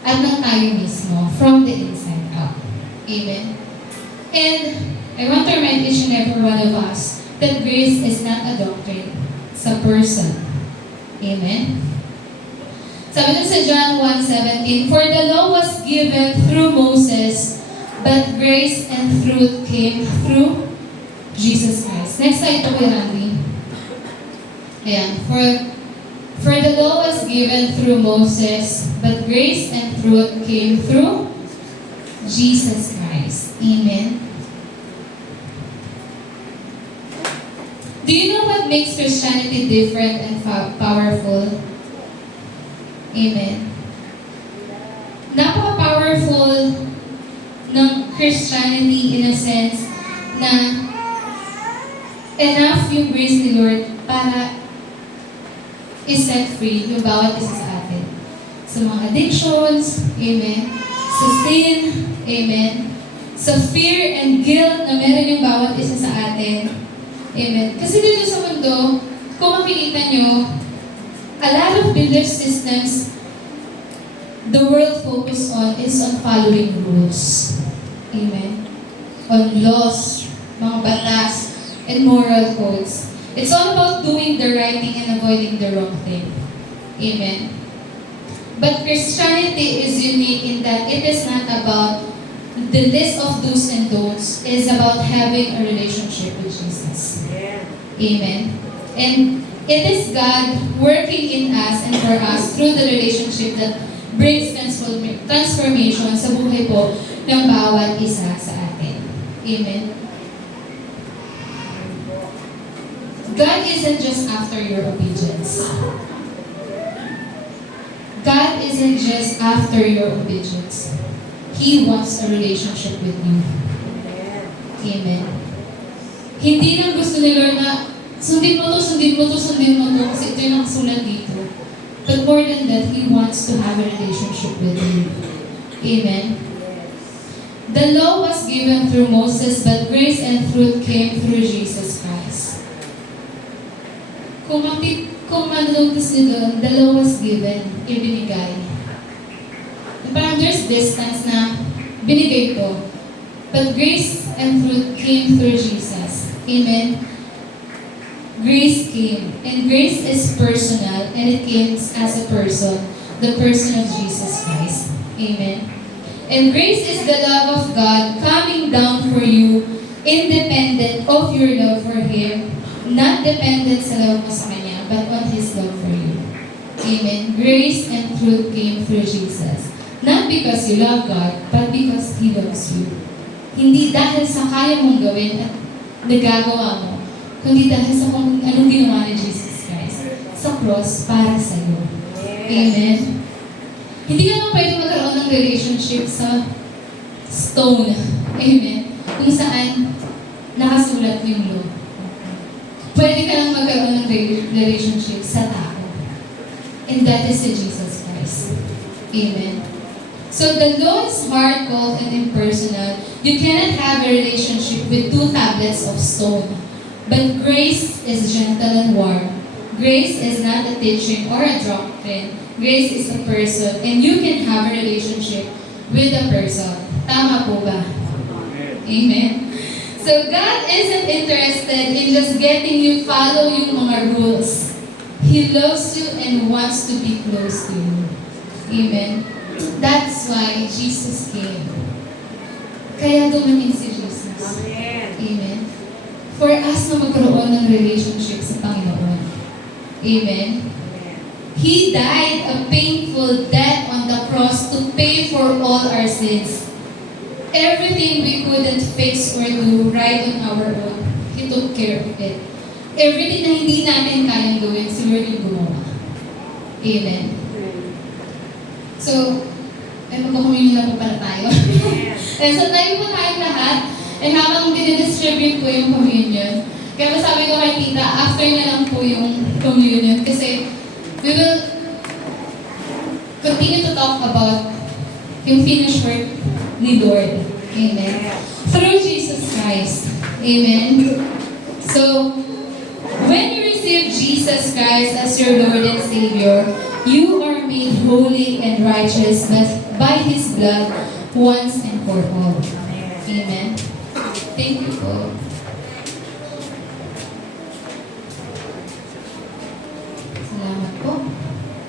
at ng tayo mismo from the inside out. Amen. And I want to remind each and every one of us that grace is not a doctrine, it's a person. Amen. Sabi dun sa John 1:17, for the law was given through Moses, but grace and truth came through Jesus Christ. Next slide po kay Randy. Ayan. For the law was given through Moses, but grace and truth came through Jesus Christ. Amen. Do you know what makes Christianity different and powerful? Amen. Napaka-powerful ng Christianity in a sense na enough yung grace ni Lord para i-set free yung bawat isa sa atin. Sa mga addictions, amen. Sa sin, amen. Sa fear and guilt na meron yung bawat isa sa atin, amen. Kasi dito sa mundo, kung makikita nyo, a lot of belief systems the world focus on is on following rules. Amen. On laws, mga batas, and moral codes. It's all about doing the right thing and avoiding the wrong thing. Amen. But Christianity is unique in that it is not about the list of do's and don'ts. It is about having a relationship with Jesus. Amen. And it is God working in us and for us through the relationship that brings transformation sa buhay po ng bawat isa sa atin. Amen. God isn't just after your obedience. God isn't just after your obedience. He wants a relationship with you. Amen. Hindi lang gusto ni Lord na sundin mo to kasi ito yung nakasulat dito. But more than that, He wants to have a relationship with you. Amen. The law was given through Moses, but grace and truth came through Jesus Christ. Kung manonotice nyo doon, the law was given, ibinigay. Parang there's distance na binigay ko. But grace and truth came through Jesus. Amen. Grace came. And grace is personal, and it came as a person, the person of Jesus Christ. Amen. And grace is the love of God coming down for you, independent of your love for Him, not dependent sa love mo sa Kanya, but on His love for you. Amen. Grace and truth came through Jesus. Not because you love God, but because He loves you. Hindi dahil sa kaya mong gawin at nagagawa mo, kundi dahil sa kung anong ginawa ni Jesus Christ sa cross para sa iyo. Amen. Hindi ka naman pwede magkaroon ng relationship sa stone. Amen. Kung saan nakasulat yung law. Pwede ka lang magkaroon ng relationship sa tao. And that is si Jesus Christ. Amen. So the law is hard, cold, and impersonal. You cannot have a relationship with two tablets of stone. But grace is gentle and warm. Grace is not a teaching or a doctrine. Grace is a person, and you can have a relationship with a person. Tama po ba? Amen. So God isn't interested in just getting you follow yung mga rules. He loves you and wants to be close to you. Amen. That's why Jesus came. Kaya dumating si Jesus. Amen. For us na magkaroon ng relationship sa Panginoon. Amen. He died a painful death on the cross to pay for all our sins. Everything we couldn't fix or do right on our own, He took care of it. Everything na hindi natin kayang gawin, si Lord yung gumawa. Amen. So, magkakommunion na po pala tayo. So, tayo po tayong lahat. And habang dinidistribute ko yung communion, kaya sabi ko kay Tita, after na lang po yung communion. Kasi, we will continue to talk about yung finished work ni Lord. Amen. Through Jesus Christ. Amen. So, when you receive Jesus Christ as your Lord and Savior, you are made holy and righteous by His blood once and for all. Amen. Thank you po. Salamat po.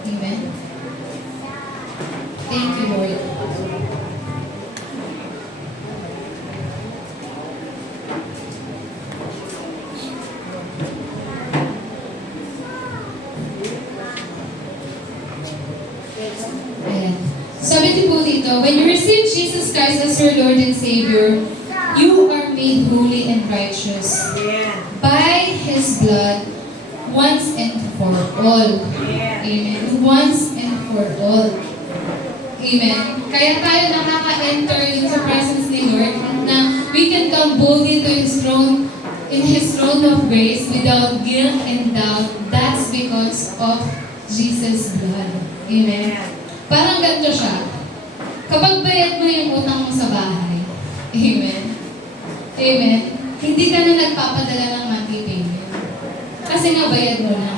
Amen. Thank you, Lord. Sabi din po dito, when you receive Jesus Christ as your Lord and Savior, you are made holy and righteous by His blood once and for all. Amen. Once and for all. Amen. Kaya tayo nakaka-enter into presence ni Lord na we can come boldly to His throne, in His throne of grace without guilt and doubt. That's because of Jesus' blood. Amen. Parang ganito siya. Kapag bayad mo yung utang mo sa bahay, amen? Amen? Hindi ka na nagpapadala ng monthly payment. Kasi nabayad mo na.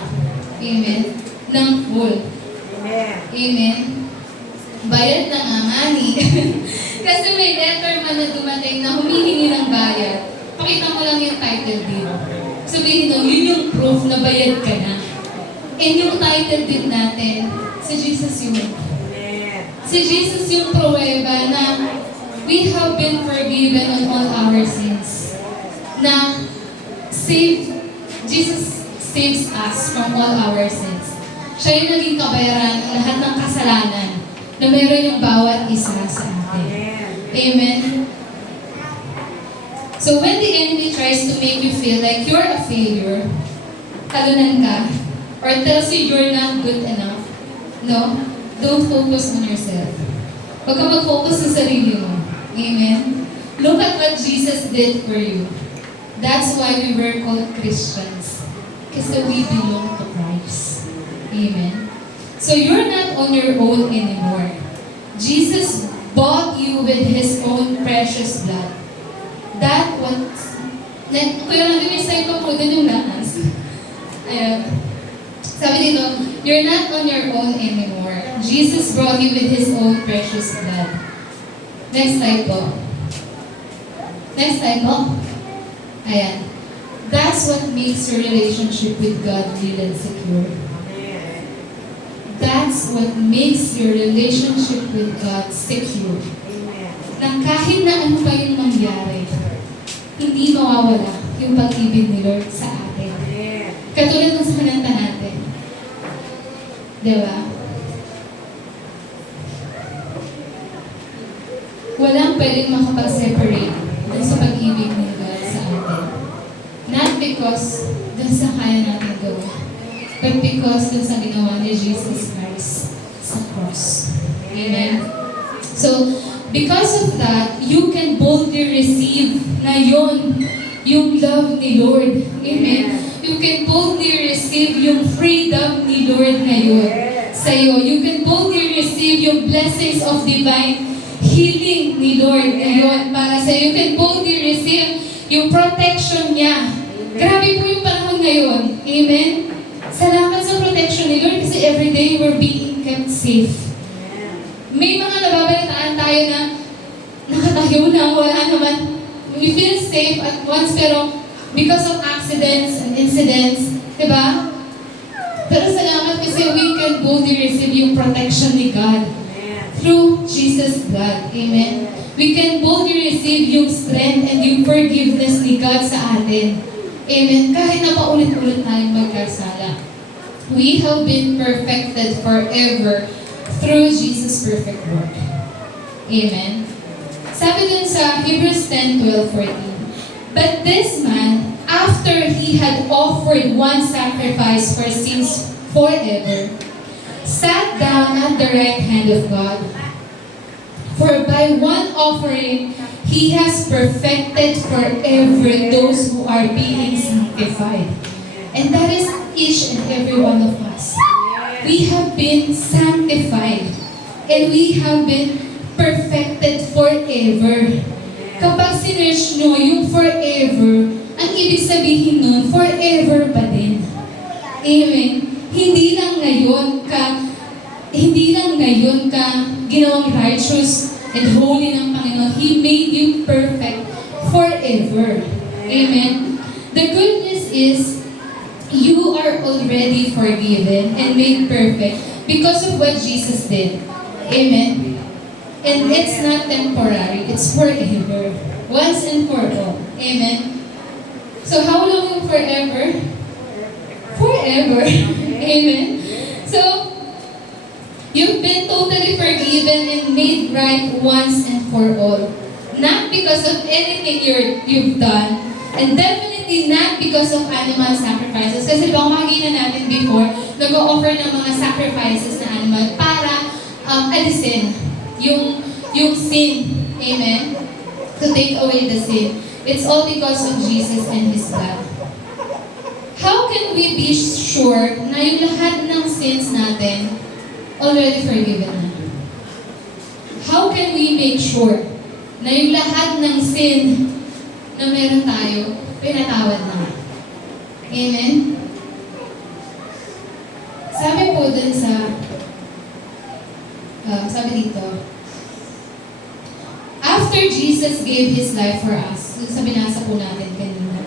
Amen? Ng full. Amen? Amen? Bayad na nga money. Kasi may letter man na dumating na humihingi ng bayad. Pakita mo lang yung title deed. Sabihin mo, yun yung proof na bayad ka na. And yung title deed natin, si Jesus yun. Si Jesus yung pruweba na we have been forgiven on all our sins. Na Jesus saves us from all our sins. Siya yung naging kabayaran ng lahat ng kasalanan na meron yung bawat isa sa atin. Amen? So when the enemy tries to make you feel like you're a failure, talunan ka, or tells you you're not good enough, no? Don't focus on yourself. Huwag ka mag-focus sa sarili mo. Amen? Look at what Jesus did for you. That's why we were called Christians. Kasi we belong to Christ. Amen? So you're not on your own anymore. Jesus bought you with His own precious blood. That was... Kuya lang din yung sa'yo po din yung lakas. Sabi dito, you're not on your own anymore. Jesus brought you with His own precious blood. Next slide po. Next slide po. Ayan. That's what makes your relationship with God real and secure. That's what makes your relationship with God secure. Na kahit na ano pa yung mangyari, hindi mawawala yung pag-ibig ni Lord sa atin. Katulad ng sa kananta natin. Di ba? Walang pwedeng makapag-separate dun sa pag-ibig ni God sa atin. Not because dun sa kaya natin gawin, but because dun sa ginawa ni Jesus Christ sa cross. Amen? So, because of that, you can boldly receive na yun, yung love ni Lord. Amen? You can boldly receive yung freedom ni Lord na yun sa'yo. You can boldly receive yung blessings of divine healing ni Lord na yun para sa'yo. You can boldly receive yung protection niya. Grabe po yung panahon ngayon. Amen? Salamat sa protection ni Lord kasi everyday we're being kept safe. May mga nababalitaan tayo na nakatayo na, wala naman. We feel safe at once pero because of accidents and incidents, diba? Pero salamat kasi we can boldly receive yung protection ni God through Jesus' blood. Amen? We can boldly receive yung strength and yung forgiveness ni God sa atin. Amen? Kahit na paulit-ulit tayong magkasala. We have been perfected forever through Jesus' perfect work. Amen? Sabi dun sa Hebrews 10:12-14, but this man, after he had offered one sacrifice for sins forever, sat down at the right hand of God. For by one offering, he has perfected forever those who are being sanctified. And that is each and every one of us. We have been sanctified. And we have been perfected forever. Kapag sinerge nyo yung forever, ang ibig sabihin nun, forever pa din. Amen. Hindi lang ngayon ka ginawang righteous and holy ng Panginoon. He made you perfect forever. Amen. The good news is, you are already forgiven and made perfect because of what Jesus did. Amen. And it's not temporary, it's forever. Once and for all. Amen. So how long yung forever? Forever. Amen. So, you've been totally forgiven and made right once and for all. Not because of anything you've done, and definitely not because of animal sacrifices. Kasi bangagi na natin before, nag-o-offer ng mga sacrifices na animal para alisin yung sin. Amen? To take away the sin. It's all because of Jesus and His blood. How can we be sure na yung lahat ng sins natin already forgiven na? How can we make sure na yung lahat ng sin na meron tayo, pinatawad na? Amen? Sabi po dun sa sabi dito, after Jesus gave His life for us, sa binasa po natin kanina,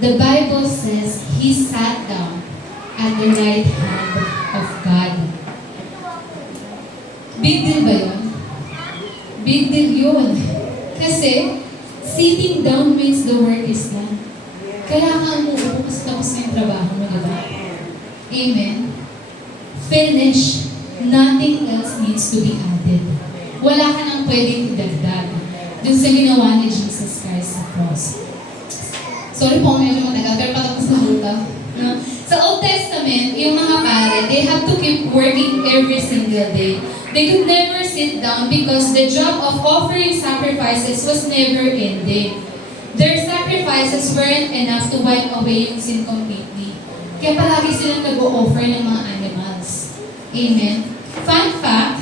the Bible says He sat down at the right hand of God. Big deal ba yun? Big deal yun. Kasi, sitting down means the work is done. Kailangan mo uupo kasi tapos na yung trabaho mo, diba? Amen? Finish. Nothing else needs to be added. Wala ka nang pwedeng idagdag dun sa ginawa ni Jesus Christ sa cross. Sorry po, medyo matagal, pero patapos na ito. No? Sa Old Testament, yung mga pare, they have to keep working every single day. They could never sit down because the job of offering sacrifices was never ending. Their sacrifices weren't enough to wipe away yung sin completely. Kaya palagi silang nag-o-offer ng mga animals. Amen. Fun fact,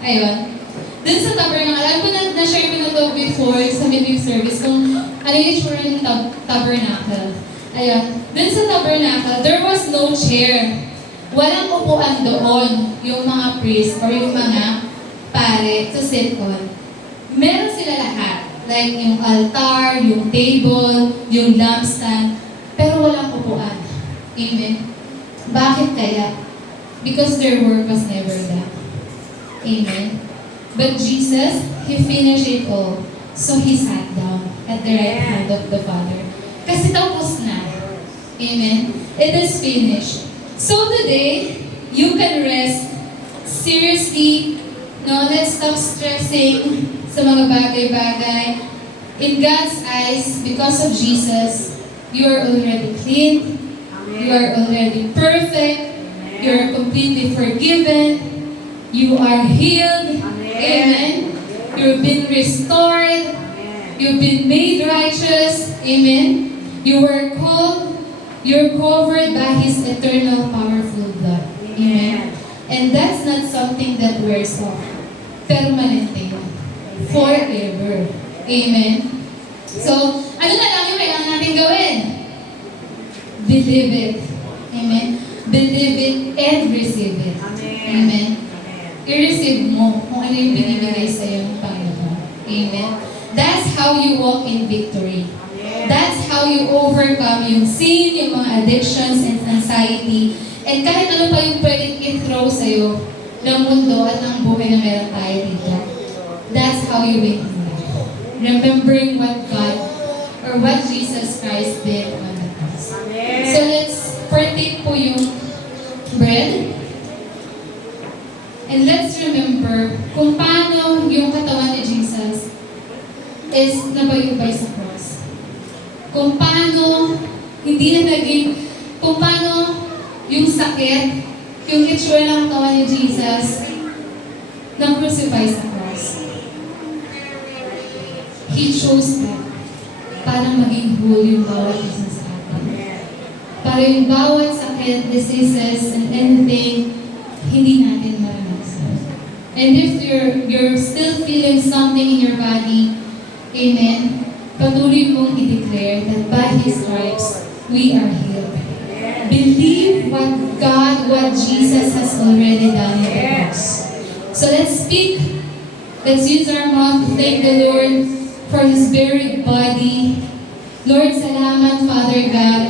ayun, dun sa tabernacle, alam ko na-share ko na to before sa midweek service kung ano yung itsura ng tabernacle. Ayun, dun sa tabernacle, there was no chair. Walang upuan doon yung mga priest or yung mga pare to sit on. Meron sila lahat. Like yung altar, yung table, yung lampstand, pero walang upuan. Amen? Bakit kaya? Because their work was never done. Amen? But Jesus, He finished it all. So He sat down at the right hand of the Father. Kasi tapos na. Amen? It is finished. So today, you can rest. Seriously, no, let's stop stressing sa mga bagay-bagay. In God's eyes, because of Jesus, you are already clean, you are already perfect, you are completely forgiven, you are healed, amen. You've been restored, you've been made righteous, amen. You were called, you're covered by His eternal powerful blood, amen. And that's not something that wears off. Permanente. Forever. Amen. So, ano na lang yung kailangan natin gawin? Believe it. Amen. Believe it and receive it. Amen. I-receive mo kung ano yung binibigay sa iyo ng Panginoon. Amen. That's how you walk in victory. That's how you overcome yung sin, yung mga addictions and anxiety. And kahit ano pa yung pwedeng i-throw sa'yo ng mundo at ng buhay na meron tayo dito. That's how you win in life. Remembering what God or what Jesus Christ did on the cross. So let's partake po yung bread. And let's remember kung paano yung katawan ni Jesus is nabayubay sa cross. Kung paano hindi na naging, kung paano yung sakit, yung itsura ng katawan ni Jesus, na-crucify sa cross. He chose that para maging whole yung bawat isa sa atin. Para yung bawat sakit, diseases, and anything, hindi natin maranasan. And if you're still feeling something in your body, amen, patuloy mong i-declare that by His stripes, we are healed. Believe what Jesus has already done in the cross. So let's speak. Let's use our mouth to thank the Lord for His very body. Lord, salamat, Father God.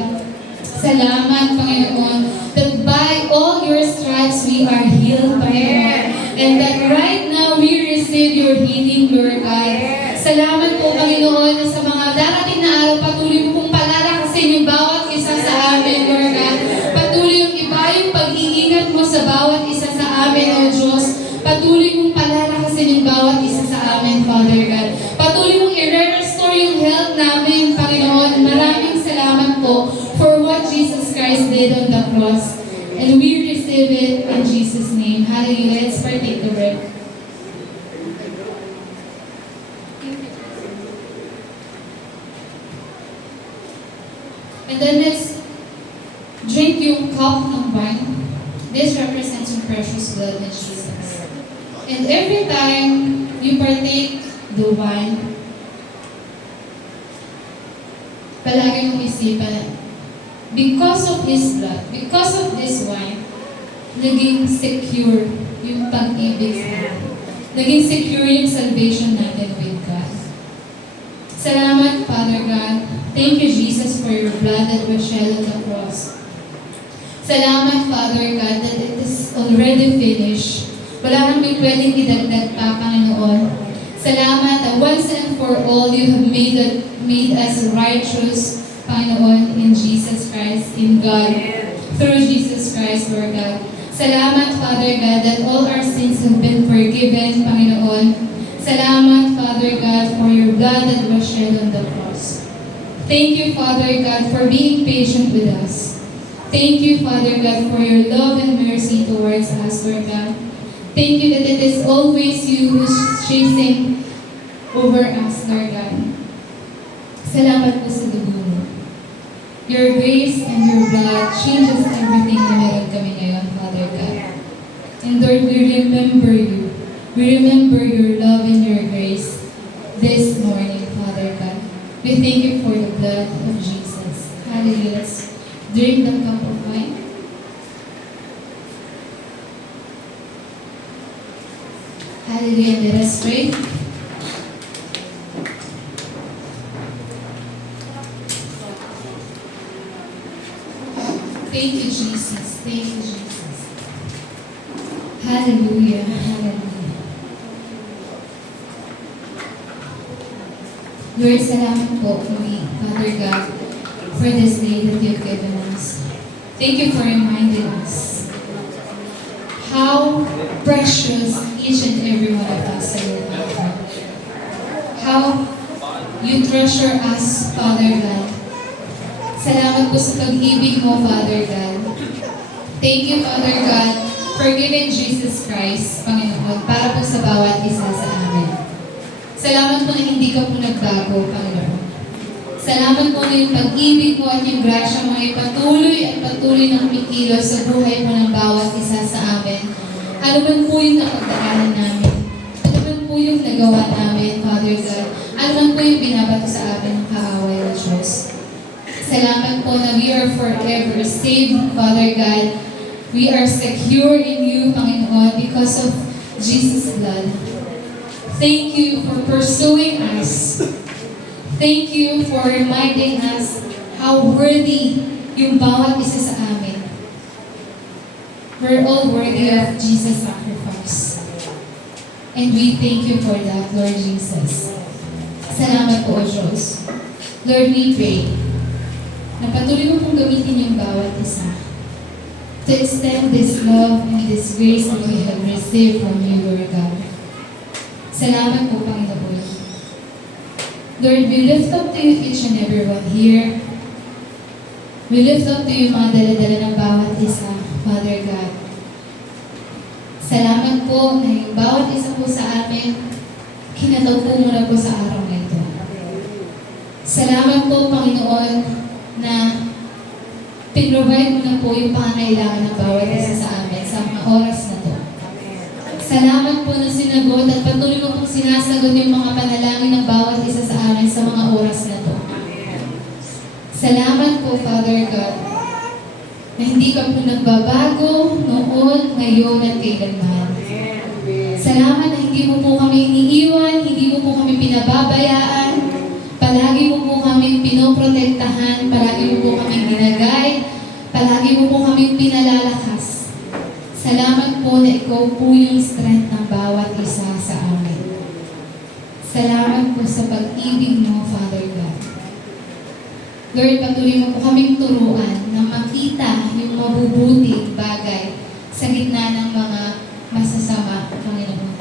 Salamat, Panginoon, that by all your stripes we are healed, Panginoon. And that right now we receive your healing, Lord God. Salamat po, Panginoon, na sa mga darating na araw, patuloy mo pong palalakasin yung bawat isa sa amin, Lord God. Patuloy yung iba yung pag-iingat mo sa bawat isa sa amin, O Diyos. Patuloy mong palalakasin yung bawat isa sa amin, Father God. Patuloy mong i-restore yung health namin, Panginoon. Maraming salamat po for what Jesus Christ did on the cross. And we receive it in Jesus' name. Hallelujah. Let's partake the bread. And then let's drink yung cup ng wine. This represents yung precious blood of Jesus. And every time you partake the wine, palagi mong isipan, because of His blood, because of this wine, naging secure yung pag-ibig sa atin. Naging secure yung salvation natin with God. Salamat, Father God. Thank you, Jesus, for your blood that was shed on the cross. Salamat, Father God, that it is already finished. Wala kang pwedeng idagdag pa, Panginoon. Salamat that once and for all, you have made us righteous, Panginoon, in Jesus Christ, in God, through Jesus Christ, Lord God. Salamat, Father God, that all our sins have been forgiven, Panginoon. Salamat, Father God, for your blood that was shed on the cross. Thank you, Father God, for being patient with us. Thank you, Father God, for your love and mercy towards us, Lord God. Thank you that it is always you who's chasing over us, Lord God. Salamat po sa dugo mo. Your grace and your blood changes everything na meron kami ngayon, Father God. And Lord, we remember you. We remember your love and your grace this morning, Father God. We thank you for the blood of Jesus. Hallelujah. Let's drink the cup of wine. Hallelujah. Let us pray. Thank you, Jesus. Thank you, Jesus. Hallelujah. Hallelujah. Lord, salamat po, Father God, for this day that you've given us. Thank you for reminding us precious each and every one of us sa iyo, Father God. How you treasure us, Father God. Salamat po sa pag-ibig mo, Father God. Thank you, Father God, for giving Jesus Christ, Panginoon, para po sa bawat isa sa amin. Salamat po na hindi ka po nagbago, Panginoon. Salamat po na yung pag-ibig mo at yung grasya mo ay patuloy at patuloy na kumikilos sa buhay mo ng bawat isa sa amin. Ano man po yung napagdaanan namin? Ano man po yung nagawa namin, Father God? Ano man po yung binabato sa amin ng kaaway ng Diyos? Salamat po na we are forever saved, Father God. We are secure in you, Panginoon, because of Jesus' blood. Thank you for pursuing us. Thank you for reminding us how worthy yung bawat isa sa amin. We're all worthy of Jesus' sacrifice. And we thank you for that, Lord Jesus. Salamat po, O Diyos. Lord, we pray na patuloy mo pong gamitin yung bawat isa to extend this love and this grace that we have received from you, Lord God. Salamat po, Panginoon. Lord, we lift up to you each and every one here. We lift up to you mga dala-dala ng bawat isa, Father God. Salamat po na yung bawat isa po sa amin, kinataw po muna po sa araw na ito. Salamat po, Panginoon, na pinrovide mo na po yung pangangailangan ng bawat isa sa amin sa mga oras na to. Salamat po na sinagot at patuloy mo pong sinasagot yung mga panalangin ng bawat isa sa amin sa mga oras na to. Salamat po, Father God, na hindi ka po nagbabago noon, ngayon, at kailanman. Salamat na hindi mo po kami iniiwan, hindi mo po kami pinababayaan, palagi mo po kami pinoprotektahan, palagi mo po kami ginagay, palagi mo po kami pinalalakas. Salamat po na ikaw po yung strength ng bawat isa sa amin. Salamat po sa pag-ibig mo, Father God. Lord, patuloy mo po kaming turuan na makita yung mabubuting bagay sa gitna ng mga masasama, Panginoon.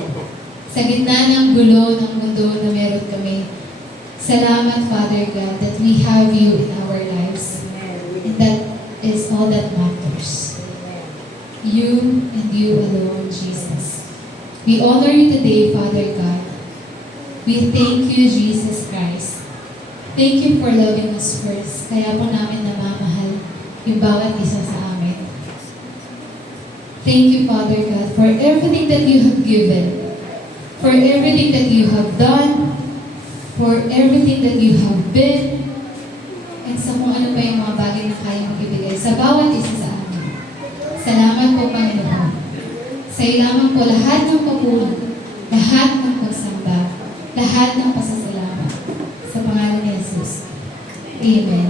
Sa gitna ng gulo ng mundo na meron kami. Salamat, Father God, that we have you in our lives. And that is all that matters. You and you alone, Jesus. We honor you today, Father God. We thank you, Jesus Christ. Thank you for loving us first. Kaya po namin namamahal yung bawat isa sa amin. Thank you, Father God, for everything that you have given, for everything that you have done, for everything that you have been, and sa kung ano pa yung mga bagay na kaya mong ibigay sa bawat isa sa amin. Salamat po, Panginoon. Sa iyo lamang po lahat ng papuri, lahat ng pagsamba, lahat ng pasasalamat. Sa pangalan ni Jesus. Amen.